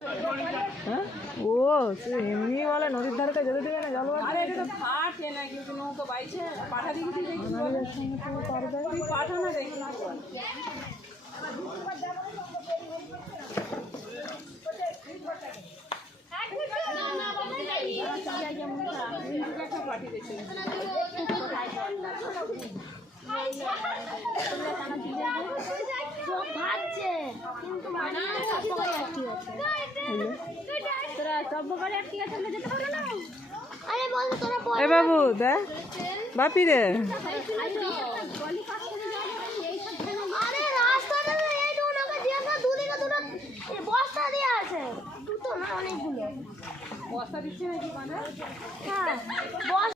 হ্যাঁ? ও সে এমনি বলে নদীর ধারে যেতে দেবে না জল আরে এটা তো ফাটে না কিন্তু নৌকা বাইছে পাঠা দিকে দেখি তুই পাঠা না দেখি না চোখ এ বাবু বাপি রে। দিয়ে আছে দুটো না অনেকগুলো বস্তা দিচ্ছে নাকি মানে হ্যাঁ মনে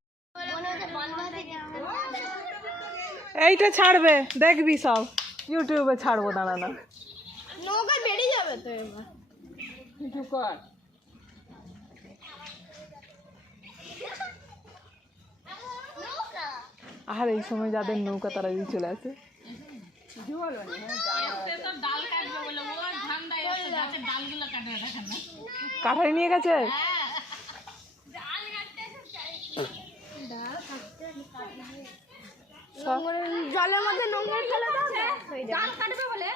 এইটা ছাড়বে দেখবি সব। ইউটিউবে ছাড়বো দাঁড়া না নৌকা বেরিয়ে যাবে তো এবার। কিছু কর। আর এই সময় যাদের নৌকা তারা দিয়ে চলে আসে। কাঠারি নিয়ে গেছে? জলের মধ্যে নোংরা ফেলে দাও জাল কাটবে বলে?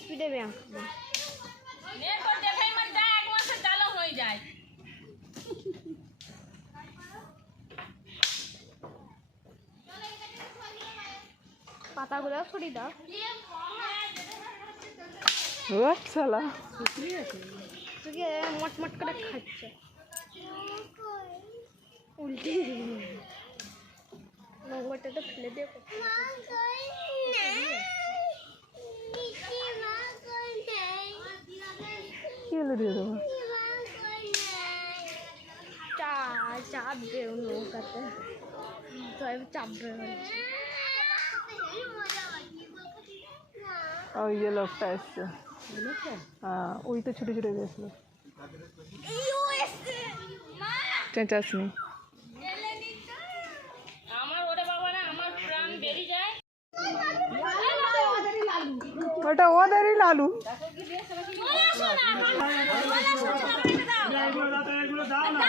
স্পিডে ব্যায়াম মার যায় হয়ে পাতাগুলো ছড়িয়ে দাও। তোকে মটমট করে খাচ্ছে। উল্টে। নোংরটা তো ফেলে দিয়ে হলো দিয়ে দেবো। চাপবে নৌকাতে। চাপবে ওই যে লোকটা এসছে। হ্যাঁ ওই তো ছুটে ছুটে গেছিল। চেঁচাসনি আমার ওরে বাবা না আমার প্রাণ বেরিয়ে যায়। ওটা ওদেরই লালু। দাও না।